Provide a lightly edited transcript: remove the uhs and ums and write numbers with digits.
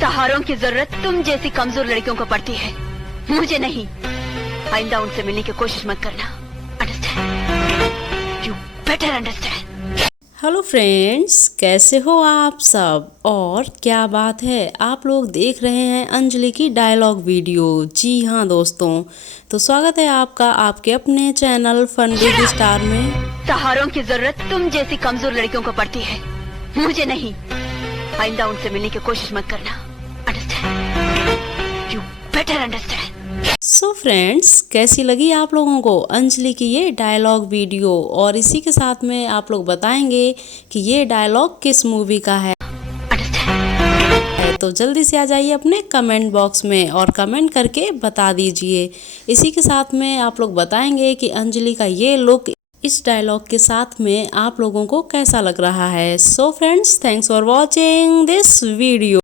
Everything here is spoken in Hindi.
सहारों की जरूरत तुम जैसी कमजोर लड़कियों को पड़ती है, मुझे नहीं। आइंदा उनसे मिलने की कोशिश मत करना। Understand? You better understand. Hello friends, कैसे हो आप सब। और क्या बात है, आप लोग देख रहे हैं अंजलि की डायलॉग वीडियो। जी हाँ दोस्तों, तो स्वागत है आपका आपके अपने चैनल फन बिग स्टार में। सहारों की जरूरत तुम जैसी कमजोर लड़कियों को पड़ती है, मुझे नहीं। आइंदा उनसे मिलने की कोशिश मत करना। Understand? You better understand. So friends, कैसी लगी आप लोगों को अंजलि की ये डायलॉग वीडियो, और इसी के साथ में आप लोग बताएंगे कि ये डायलॉग किस मूवी का है। तो जल्दी से आ जाइए अपने कमेंट बॉक्स में और कमेंट करके बता दीजिए। इसी के साथ में आप लोग बताएंगे कि अंजलि का ये लुक इस डायलॉग के साथ में आप लोगों को कैसा लग रहा है। So friends, thanks for watching this video.